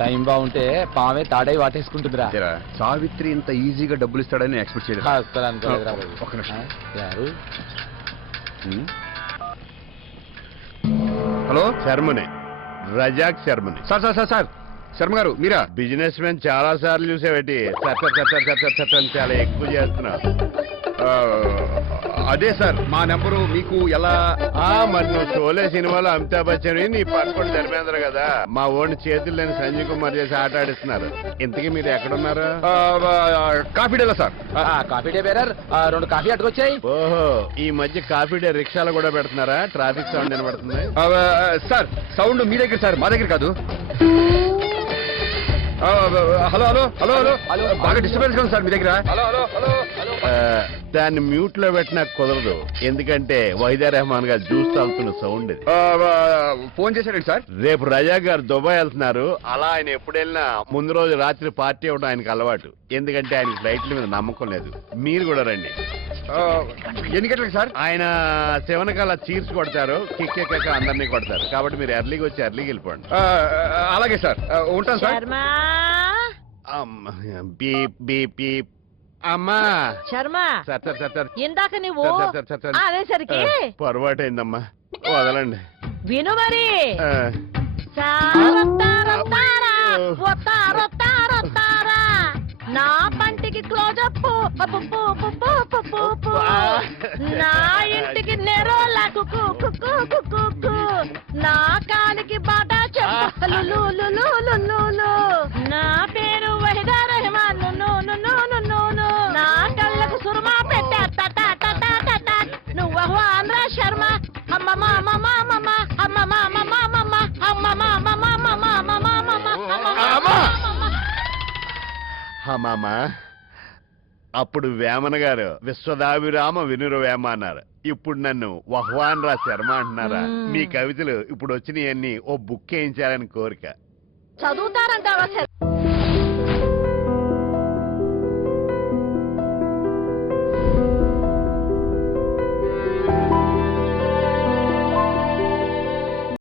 Time బాగుంటే పామే తాడై వాటేసుకుంటుందిరా. సావిత్రి ఇంత ఈజీగా డబ్బులు ఇస్తాడని ఎక్స్పెక్ట్ చేయలేదు. అసలు అనుకోలేదురా బాబు. ఒక్క నిమిషం. యారు హలో శర్మనే, రజాక్ శర్మని. Sir sir sir sir Sharma గారు మీరా? బిజినెస్ మెన్ చాలా సార్లు చూసేవాటి అని చాలా ఎక్కువ చేస్తున్నావు. అదే సార్ మా నెంబరు మీకు ఎలా? మరి నువ్వు షోలే సినిమాలో అమితాబ్ బచ్చన్ నీ పట్టుకొని ధర్మేంద్ర కదా, మా ఓడి చేతులు లేని సంజయ్ కుమార్ చేసి ఆట ఆడిస్తున్నారు. ఇంతకీ మీరు ఎక్కడున్నారు? కాఫీ డేలో sir. Coffee day bearer 2 coffee అట్టుకొచ్చాయి. ఓహో, ఈ మధ్య కాఫీ డే రిక్షాలు కూడా పెడుతున్నారా? ట్రాఫిక్ సౌండ్ వినబడుతుంది. సార్ సౌండ్ మీ దగ్గర సార్, మా దగ్గర కాదు. హలో హలో హలో హలో బాగా డిస్టర్బెన్స్ ఉంది సార్ మీ దగ్గర. హలో హలో హలో దాన్ని మ్యూట్ లో పెట్టినా కుదరదు, ఎందుకంటే వహీదా రెహమాన్ గారు జ్యూస్ తాగుతున్న సౌండ్ ఇది. ఫోన్ చేశారండి సార్. రేపు రజా గారు దుబాయ్ వెళ్తున్నారు. అలా ఆయన ఎప్పుడు వెళ్ళినా ముందు రోజు రాత్రి పార్టీ ఇవ్వడం ఆయనకు అలవాటు, ఎందుకంటే ఆయన ఫ్లైట్ల మీద నమ్మకం లేదు. మీరు కూడా రండి. ఎన్ని గంటలకు సార్? ఆయన శివనకాల చీర్స్ కొడతారు, కిక్కెక్క అందరినీ కొడతారు. కాబట్టి మీరు ఎర్లీకి వచ్చి ఎర్లీకి వెళ్ళిపోండి. అలాగే సార్, ఉంటాను సార్. అమ్మ, బీప్ బీప్ బీప్. అమ్మా Sharma, sir sir sir sir ఇందాక నువ్వు సార్ సార్ సార్ సార్ అనేసరికి పొరపాటైందమ్మా, వదలండి. విను మరి. ఆ, నా పంటికి క్లోజప్, నా ఇంటికి నెరోలకు, నా కాలికి బాటా చెప్పలు, నా పేరు వహీదా రెహమాన్, నా కళ్ళకు సురమా పెట్టా, నువ్వు ఆంధ్ర శర్మ. మామ, అప్పుడు వేమన గారు విశ్వదాభిరామ వినుర వేమ అన్నారు. ఇప్పుడు నన్ను వహ్వాన్ రా శర్మ అంటున్నారా? మీ కవితలు ఇప్పుడు వచ్చినాయన్నీ ఓ బుక్ వేయించాలని కోరిక. చదువుతారంటావా శర్మ?